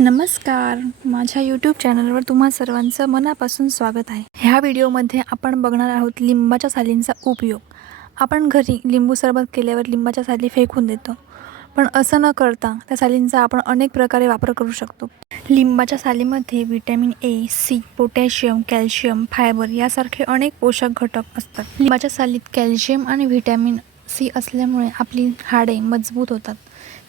नमस्कार, माझ्या यूट्यूब चॅनलवर तुम्हा सर्वांचं मनापासून स्वागत आहे। ह्या व्हिडिओमध्ये आपण बघणार आहोत लिंबाच्या सालींचा उपयोग। आपण घरी लिंबू सरबत केल्यावर लिंबाच्या साली फेकून देतो, पण असं न करता त्या सालींचा आपण अनेक प्रकारे वापर करू शकतो। लिंबाच्या सालीमध्ये vitamin A, C, potassium, calcium, fibre यासारखे अनेक पोषक घटक असतात। लिंबाच्या सालीत कॅल्शियम आणि व्हिटॅमिन सी असल्यामुळे आपली हाडे मजबूत होतात,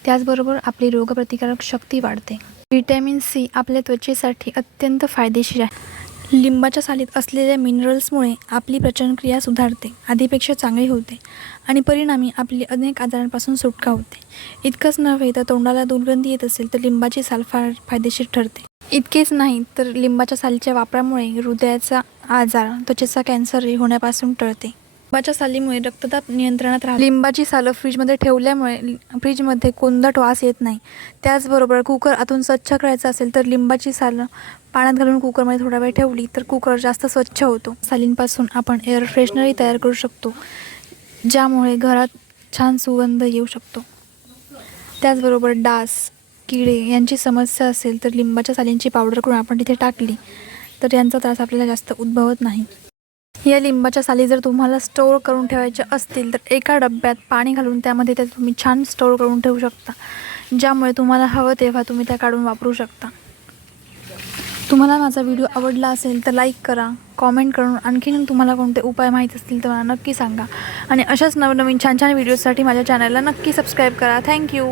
त्याचबरोबर आपली रोगप्रतिकारक शक्ती वाढते। व्हिटॅमिन सी आपल्या त्वचेसाठी अत्यंत फायदेशीर आहे। लिंबाच्या सालीत असलेल्या मिनरल्समुळे आपली पचनक्रिया सुधारते, आधीपेक्षा चांगली होते आणि परिणामी आपली अनेक आजारांपासून सुटका होते। इतकंच नव्हे तर तोंडाला दुर्गंधी येत असेल तर लिंबाची साल फार फायदेशीर ठरते। इतकेच नाही तर लिंबाच्या सालीच्या वापरामुळे हृदयाचा आजार, त्वचेचा कॅन्सरही होण्यापासून टळते। लिंबाच्या सालीमुळे रक्तदाब नियंत्रणात राहतो। लिंबाची सालं फ्रीजमध्ये ठेवल्यामुळे फ्रीजमध्ये कोंदट वास येत नाही। त्याचबरोबर कुकर आतून स्वच्छ करायचा असेल तर लिंबाची सालं पाण्यात घालून कुकरमध्ये थोडा वेळ ठेवली तर कुकर जास्त स्वच्छ होतो। सालींपासून आपण एअर फ्रेशनरही तयार करू शकतो, ज्यामुळे घरात छान सुगंध येऊ शकतो। त्याचबरोबर डास, किडे यांची समस्या असेल तर लिंबाच्या सालींची पावडर करून आपण तिथे टाकली तर यांचा त्रास आपल्याला जास्त उद्भवत नाही। या लिंबाच्या साली जर तुम्हाला स्टोअर करून ठेवायच्या असतील तर एका डब्यात पाणी घालून त्यामध्ये त्या तुम्ही छान स्टोअर करून ठेवू शकता, ज्यामुळे तुम्हाला हवं तेव्हा तुम्ही त्या काढून वापरू शकता। तुम्हाला माझा व्हिडिओ आवडला असेल तर लाईक करा, कॉमेंट करून आणखीन तुम्हाला कोणते उपाय माहीत असतील तर मला नक्की सांगा आणि अशाच नवनवीन छान छान व्हिडिओसाठी माझ्या चॅनलला नक्की सबस्क्राईब करा। थँक्यू।